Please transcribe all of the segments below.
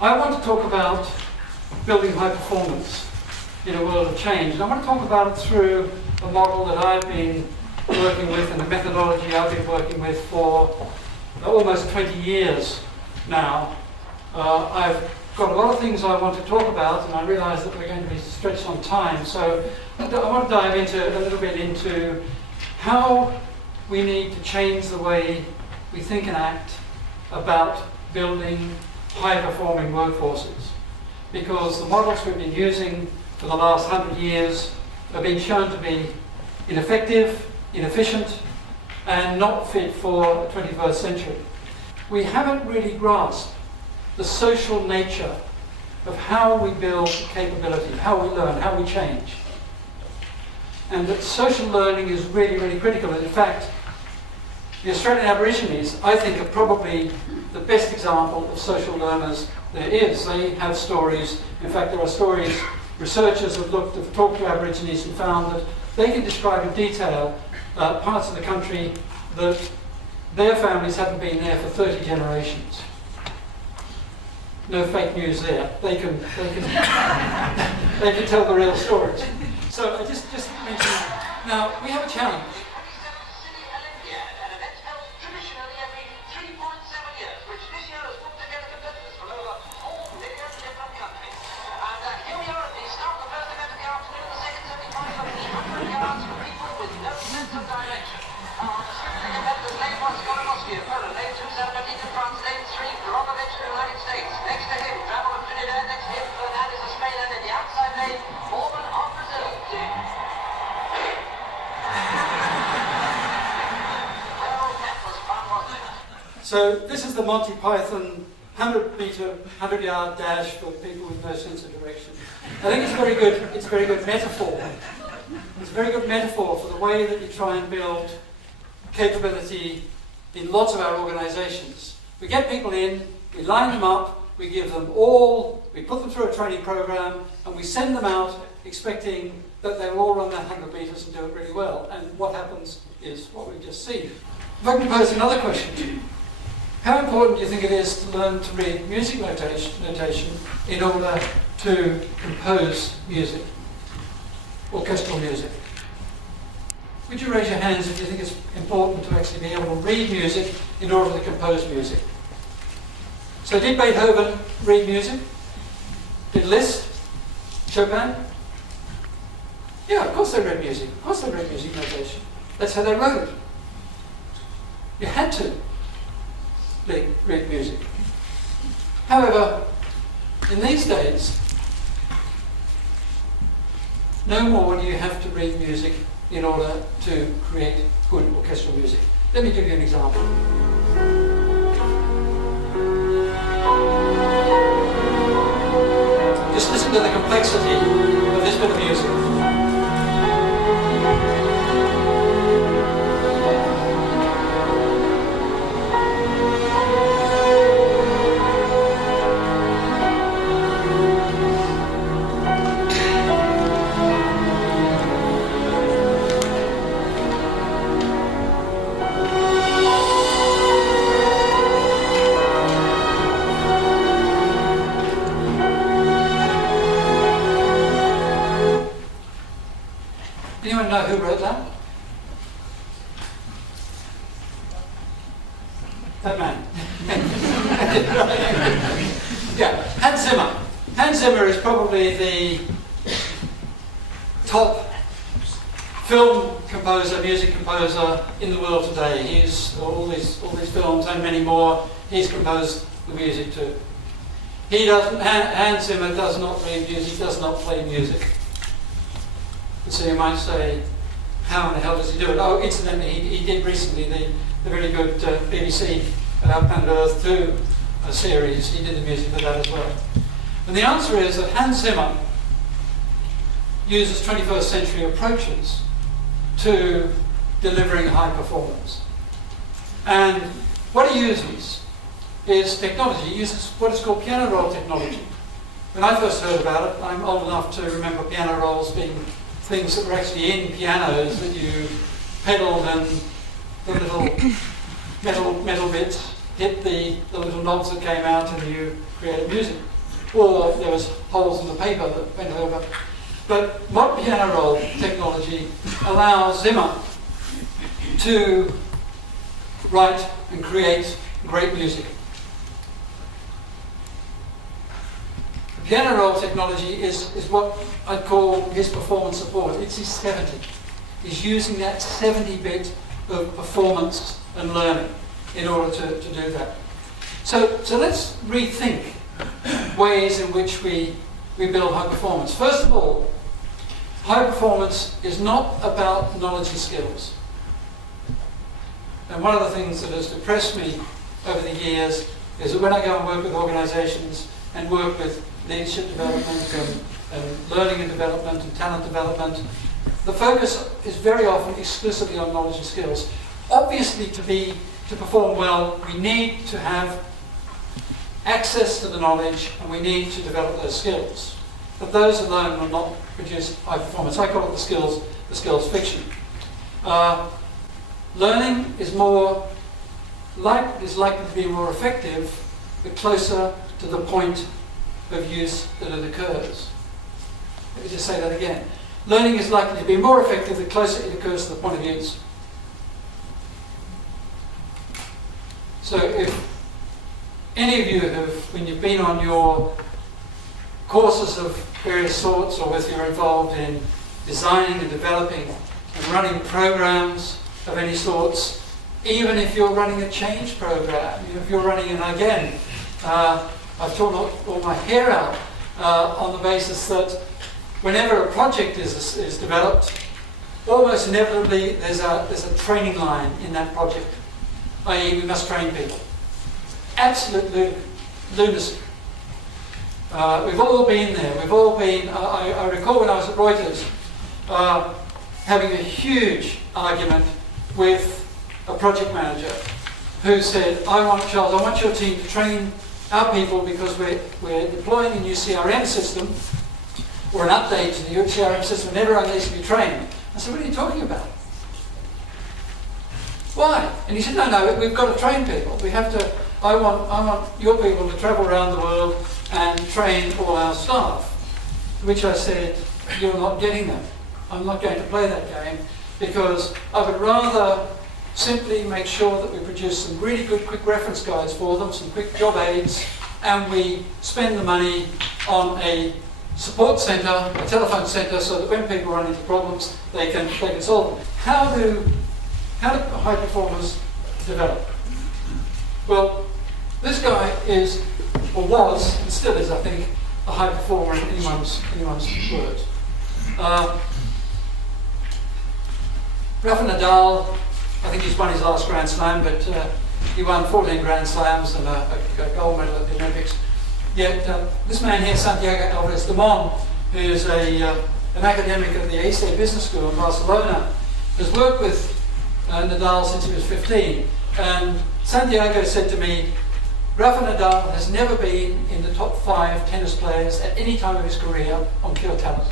I want to talk about building high performance in a world of change. And I want to talk about it through a model that I've been working with and a methodology I've been working with for almost 20 years now. I've got a lot of things I want to talk about, and I realise that we're going to be stretched on time. So I want to dive a little bit into how we need to change the way we think and act about building high-performing workforces. Because the models we've been using for the last 100 years have been shown to be ineffective, inefficient, and not fit for the 21st century. We haven't really grasped the social nature of how we build capability, how we learn, how we change. And that social learning is really, really critical. And in fact, the Australian Aborigines, I think, are probably the best example of social learners there is. They have stories. In fact, there are stories, researchers have talked to Aborigines and found that they can describe in detail parts of the country that their families haven't been there for 30 generations. No fake news there. They can tell the real stories. So I just mention, now we have a challenge. So this is the Monty Python 100-yard dash for people with no sense of direction. I think it's very good. It's a very good metaphor. It's a very good metaphor for the way that you try and build capability in lots of our organisations. We get people in, we line them up, we give them we put them through a training program, and we send them out expecting that they will all run that 100 metres and do it really well. And what happens is what we've just seen. If I can pose another question to you. How important do you think it is to learn to read music notation in order to compose music, orchestral music? Would you raise your hands if you think it's important to actually be able to read music in order to compose music? So did Beethoven read music? Did Liszt? Chopin? Yeah, of course they read music. Of course they read music notation. That's how they wrote. You had to read music. However, in these days, no more do you have to read music in order to create good orchestral music. Let me give you an example. Just listen to the complexity of this bit of music. Anyone know who wrote that? That man. Yeah, Hans Zimmer. Hans Zimmer is probably the top film composer, music composer in the world today. He's all these films and many more. He's composed the music to. Hans Zimmer does not read music, does not play music. So you might say, how in the hell does he do it? Oh, incidentally, he did recently the very good BBC Planet Earth 2 series. He did the music for that as well. And the answer is that Hans Zimmer uses 21st century approaches to delivering high performance. And what he uses is technology. He uses what is called piano roll technology. When I first heard about it, I'm old enough to remember piano rolls being things that were actually in pianos that you pedalled and the little metal bits hit the little knobs that came out and you created music. Or there was holes in the paper that went over. But modern piano roll technology allows Zimmer to write and create great music. The piano roll technology is what I'd call his performance support. It's his 70. He's using that 70-bit of performance and learning in order to do that. So let's rethink ways in which we build high performance. First of all, high performance is not about knowledge and skills. And one of the things that has depressed me over the years is that when I go and work with organisations and work with leadership development and learning and development and talent development, the focus is very often exclusively on knowledge and skills. Obviously, to perform well, we need to have access to the knowledge and we need to develop those skills. But those alone will not produce high performance. I call it the skills fiction. Learning is likely to be more effective the closer to the point of use that it occurs. Let me just say that again. Learning is likely to be more effective the closer it occurs to the point of use. So if any of you have, when you've been on your courses of various sorts, or whether you're involved in designing and developing and running programs of any sorts, even if you're running a change program, if you're running, and again, I've torn all my hair out on the basis that whenever a project is developed, almost inevitably there's a training line in that project, i.e. we must train people. Absolute lunacy. We've all been there. We've all been, I recall when I was at Reuters having a huge argument with a project manager who said, Charles, I want your team to train our people because we're deploying a new CRM system or an update to the CRM system and everyone needs to be trained. I said, what are you talking about? Why? And he said, no, we've got to train people. We have to, I want your people to travel around the world and train all our staff. To which I said, you're not getting that. I'm not going to play that game because I would rather simply make sure that we produce some really good quick reference guides for them, some quick job aids, and we spend the money on a support centre, a telephone centre, so that when people run into problems, they can solve them. How do high performers develop? Well, this guy is, or was, and still is, I think, a high performer in anyone's words. Rafa Nadal, I think he's won his last Grand Slam, but he won 14 Grand Slams and a gold medal at the Olympics. Yet this man here, Santiago Alvarez Dumont, who is an academic at the ESE Business School in Barcelona, has worked with Nadal since he was 15. And Santiago said to me, Rafa Nadal has never been in the top 5 tennis players at any time of his career on pure talent.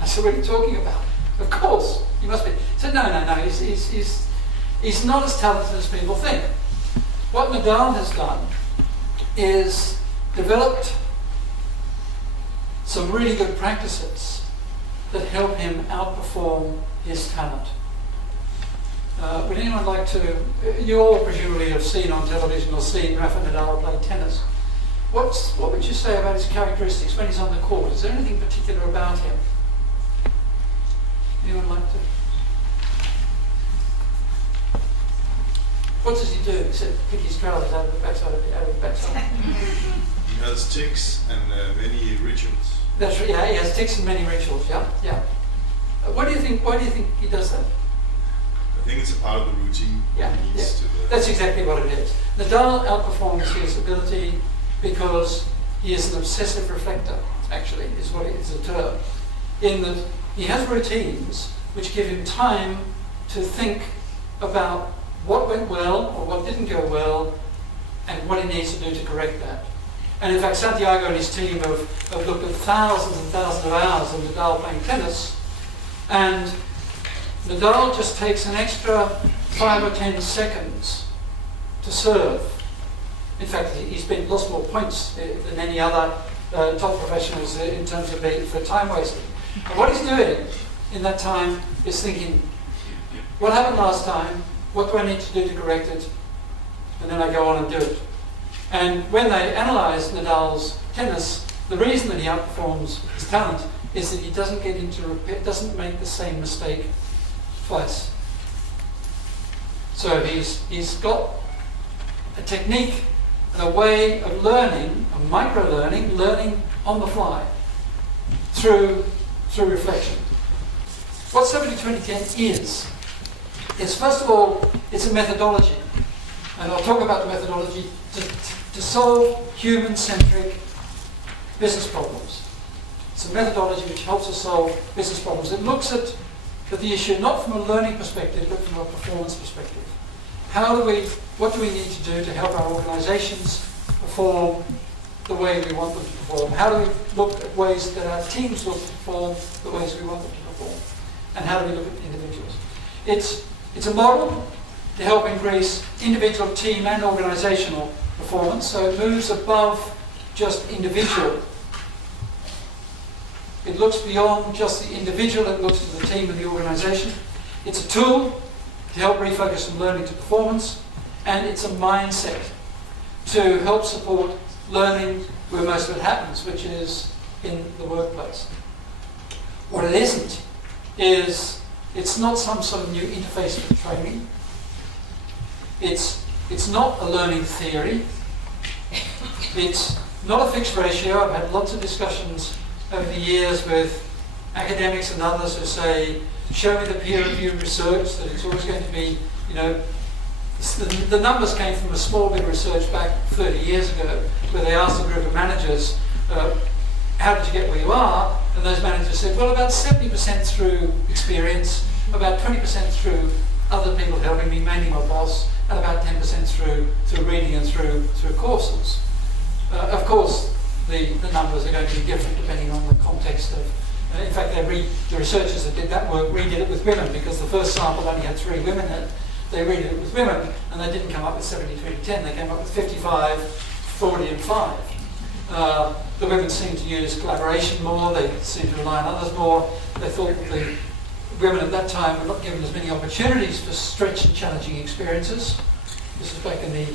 I said, what are you talking about? Of course, he must be. He said, no, he's not as talented as people think. What Nadal has done is developed some really good practices that help him outperform his talent. Would anyone like to, you all presumably have seen on television or seen Rafa Nadal play tennis. What would you say about his characteristics when he's on the court? Is there anything particular about him? Anyone like to? What does he do except pick his trousers out of the backside? He has tics and many rituals. That's right, yeah, he has tics and many rituals, yeah. Why do you think he does that? I think it's a part of the routine. Yeah. That's exactly what it is. Nadal outperforms his ability because he is an obsessive reflector, actually, is what it is a term. In that he has routines which give him time to think about what went well or what didn't go well and what he needs to do to correct that. And in fact, Santiago and his team have looked at thousands and thousands of hours of Nadal playing tennis, and Nadal just takes an extra 5 or 10 seconds to to serve. In fact, he spent lots more points than any other top professionals in terms of for time wasting. And what he's doing in that time is thinking, what happened last time? What do I need to do to correct it? And then I go on and do it. And when they analyse Nadal's tennis, the reason that he outperforms his talent is that he doesn't get into doesn't make the same mistake twice. So he's got a technique and a way of learning, a micro-learning, learning on the fly through reflection. What 70-20-10 is first of all, it's a methodology. And I'll talk about the methodology to solve human-centric business problems. It's a methodology which helps us solve business problems. It looks at the issue not from a learning perspective, but from a performance perspective. What do we need to do to help our organisations perform the way we want them to perform? How do we look at ways that our teams look to perform the ways we want them to perform? And how do we look at individuals? It's a model to help increase individual, team and organisational performance, so it moves above just individual. It looks beyond just the individual, it looks to the team and the organisation. It's a tool to help refocus from learning to performance, and it's a mindset to help support learning where most of it happens, which is in the workplace. What it isn't is, it's not some sort of new interface for training. It's not a learning theory. It's not a fixed ratio. I've had lots of discussions over the years with academics and others who say, show me the peer-reviewed research, that it's always going to be, the numbers came from a small bit of research back 30 years ago, where they asked a group of managers, how did you get where you are? And those managers said, well, about 70% through experience, about 20% through other people helping me, mainly my boss, and about 10% through reading and through courses. Of course, the numbers are going to be different depending on the context of. In fact, the researchers that did that work redid it with women, because the first sample only had 3 women in it. They redid it with women, and they didn't come up with 70-20-10. They came up with 55, 40, and 5. The women seemed to use collaboration more. They seemed to rely on others more. They thought that the women at that time were not given as many opportunities for stretch and challenging experiences. This was back in the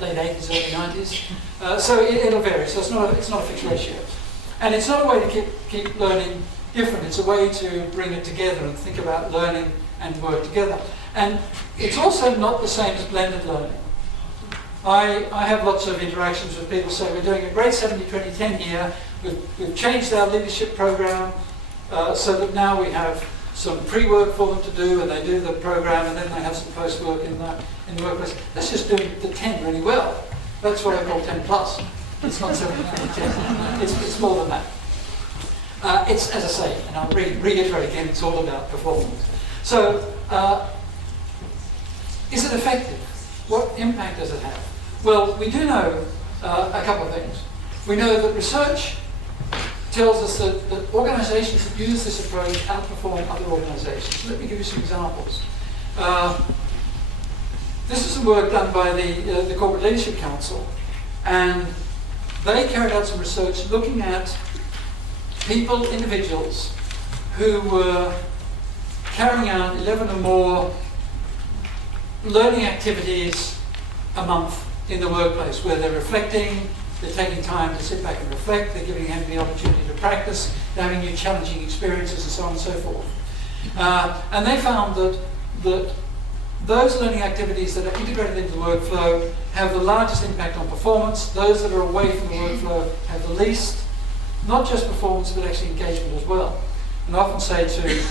late 80s, early 90s. So it'll vary. So it's not a fixed ratio. And it's not a way to keep learning different. It's a way to bring it together and think about learning and work together. And it's also not the same as blended learning. I have lots of interactions with people say, we're doing a great 70-20-10 here. We've changed our leadership program so that now we have some pre-work for them to do, and they do the program, and then they have some post-work in the workplace. Let's just do the 10 really well. That's what I call 10 plus. It's not 70-20-10. It's more than that. It's, as I say, and I'll reiterate again, it's all about performance. So, is it effective? What impact does it have? Well, we do know a couple of things. We know that research tells us that organisations that use this approach outperform other organisations. Let me give you some examples. This is some work done by the Corporate Leadership Council, and they carried out some research looking at people, individuals, who were carrying out 11 or more learning activities a month in the workplace, where they're reflecting, they're taking time to sit back and reflect, they're giving them the opportunity to practice, they're having new challenging experiences and so on and so forth. And they found that those learning activities that are integrated into the workflow have the largest impact on performance. Those that are away from the workflow have the least, not just performance, but actually engagement as well. And I often say to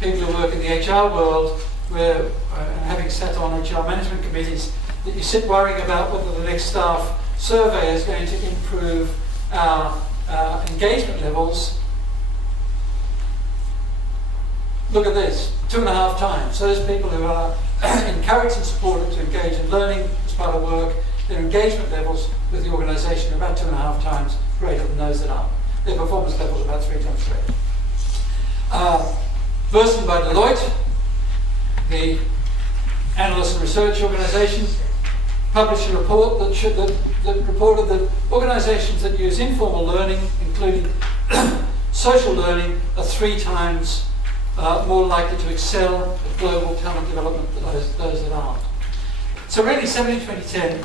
people who work in the HR world, where having sat on HR management committees, that you sit worrying about whether the next staff survey is going to improve our engagement levels. Look at this, 2.5 times. So those people who are encouraged and supported to engage in learning as part of work, their engagement levels with the organisation are about 2.5 times greater than those that aren't. Their performance levels are about 3 times greater. Version by Deloitte, the analyst and research organisation. published a report that reported that organisations that use informal learning, including social learning, are 3 times more likely to excel at global talent development than those that aren't. So really 70-20-10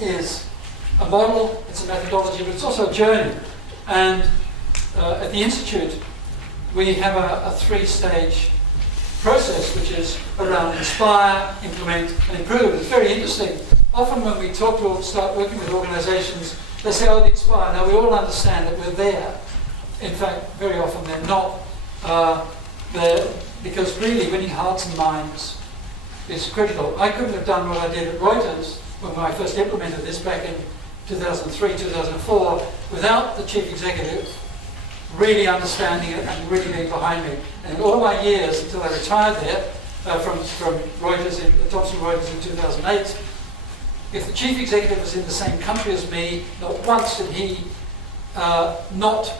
is a model, it's a methodology, but it's also a journey. And at the Institute, we have a 3-stage process, which is around inspire, implement, and improve. It's very interesting. Often when we start working with organisations, they say, oh, the inspire. Now, we all understand that we're there. In fact, very often they're not. Because really winning hearts and minds is critical. I couldn't have done what I did at Reuters when I first implemented this back in 2003, 2004, without the chief executive really understanding it and really being behind me. And in all my years until I retired there from Reuters, Thomson Reuters in 2008, if the chief executive was in the same country as me, not once did he not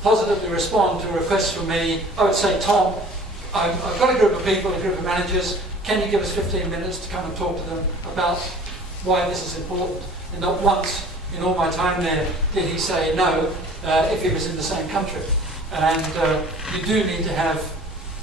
positively respond to requests from me. I would say, Tom, I've got a group of people, a group of managers, can you give us 15 minutes to come and talk to them about why this is important? And not once in all my time there did he say no if he was in the same country. And you do need to have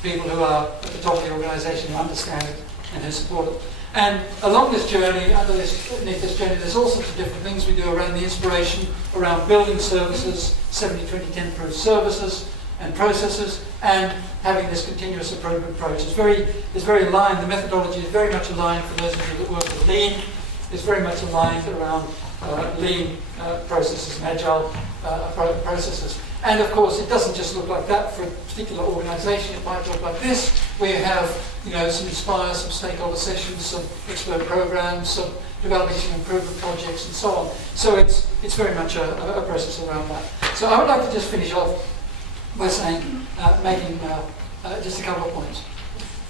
people who are at the top of the organisation who understand it and who support it. And along this journey, underneath this journey, there's all sorts of different things we do around the inspiration, around building services, 70-20-10 improved services and processes, and having this continuous improvement approach. It's very aligned, the methodology is very much aligned for those of you that work with Lean. It's very much aligned around Lean processes and Agile processes. And of course, it doesn't just look like that for a particular organisation. It might look like this. We have, some inspire, some stakeholder sessions, some expert programs, some developing some improvement projects, and so on. So it's very much a process around that. So I would like to just finish off by saying, making just a couple of points.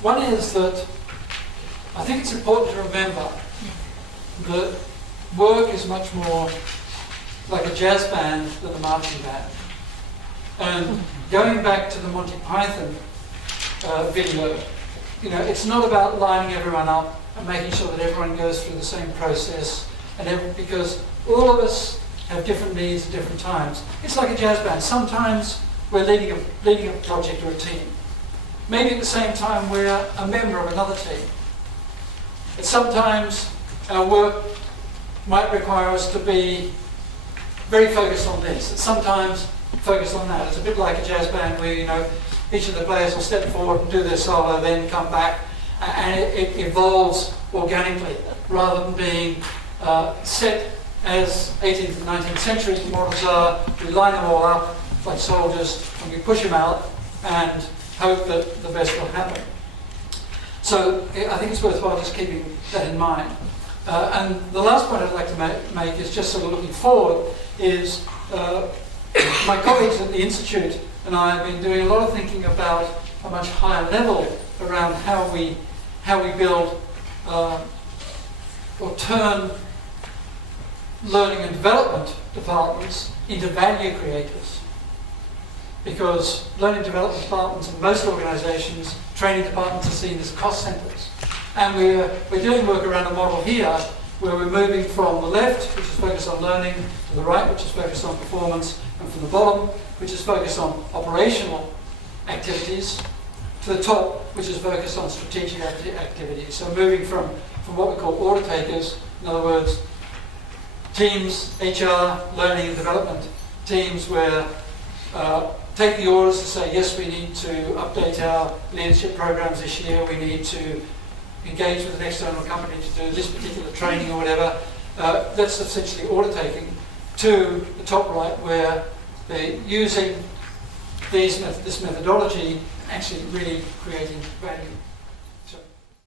One is that I think it's important to remember that work is much more like a jazz band than a marching band. And going back to the Monty Python video, it's not about lining everyone up and making sure that everyone goes through the same process, because all of us have different needs at different times. It's like a jazz band. Sometimes we're leading a project or a team. Maybe at the same time we're a member of another team. But sometimes our work might require us to be very focused on this, and sometimes focused on that. It's a bit like a jazz band where, each of the players will step forward and do their solo, then come back, and it evolves organically, rather than being set as 18th and 19th century models are. We line them all up like soldiers, and we push them out and hope that the best will happen. So I think it's worthwhile just keeping that in mind. And the last point I'd like to make is just sort of looking forward, is my colleagues at the Institute and I have been doing a lot of thinking about a much higher level around how we build or turn learning and development departments into value creators. Because learning and development departments in most organisations, training departments are seen as cost centres. And we're doing work around a model here where we're moving from the left, which is focused on learning, to the right, which is focused on performance, and from the bottom, which is focused on operational activities, to the top, which is focused on strategic activities. So moving from what we call order takers, in other words, teams, HR, learning and development teams where take the orders to say, yes, we need to update our leadership programs this year, we need to engage with an external company to do this particular training or whatever. That's essentially order taking. To the top right, where they're using this methodology, actually really creating value.